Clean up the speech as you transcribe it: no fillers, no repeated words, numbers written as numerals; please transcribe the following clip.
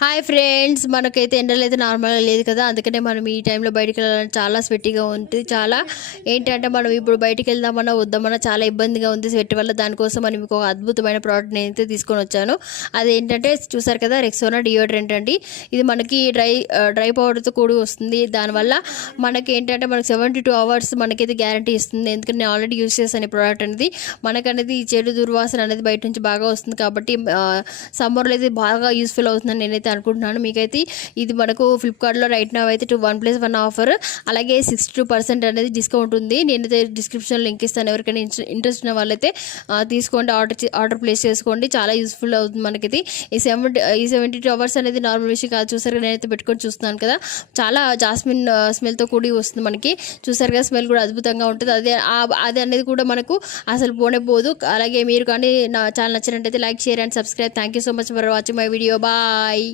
Hi friends, మనకైతే ఎండలు అయితే నార్మల్గా లేదు కదా. అందుకనే మనం ఈ టైంలో బయటికి వెళ్ళాలని చాలా స్వెట్టిగా ఉంటుంది. చాలా ఏంటంటే మనం ఇప్పుడు బయటికి వెళ్దామన్నా వద్దామన్నా చాలా ఇబ్బందిగా ఉంది స్వెట్ వల్ల. దానికోసం మనం మీకు ఒక అద్భుతమైన ప్రోడక్ట్ నేనైతే తీసుకొని వచ్చాను. అదేంటంటే చూసారు కదా, రెక్సోనా డియోడ్రెంట్ అండి. ఇది మనకి డ్రై పౌడర్తో కూడి వస్తుంది. దానివల్ల మనకి ఏంటంటే మనకి 72 hours మనకైతే గ్యారంటీ ఇస్తుంది. ఎందుకంటే నేను ఆల్రెడీ యూస్ చేశాను ఈ ప్రోడక్ట్ అనేది. మనకనేది ఈ చెడు దుర్వాసన అనేది బయట నుంచి బాగా వస్తుంది కాబట్టి సమ్మర్లో అయితే బాగా యూస్ఫుల్ అవుతుందని నేనైతే అనుకుంటున్నాను. మీకైతే ఇది మనకు ఫ్లిప్కార్ట్లో రైట్ నౌ అయితే 1+1 ఆఫర్, అలాగే 62% అనేది డిస్కౌంట్ ఉంది. నేనైతే డిస్క్రిప్షన్లో లింక్ ఇస్తాను. ఎవరికైనా ఇంట్రెస్ట్ ఉన్న వాళ్ళైతే తీసుకోండి, ఆర్డర్ ప్లేస్ చేసుకోండి. చాలా యూస్ఫుల్ అవుతుంది మనకైతే. ఈ 72 hours అనేది నార్మల్ విషయం కాదు. చూసారు, నేనైతే పెట్టుకొని చూస్తున్నాను కదా, చాలా జాస్మిన్ స్మెల్తో కూడి వస్తుంది మనకి. చూసారు కదా, స్మెల్ కూడా అద్భుతంగా ఉంటుంది. అది అనేది కూడా మనకు అసలు పోనే పోదు. అలాగే మీరు కానీ నా ఛానల్ నచ్చినట్టయితే like, share and subscribe. Thank you so much for watching my video. Bye.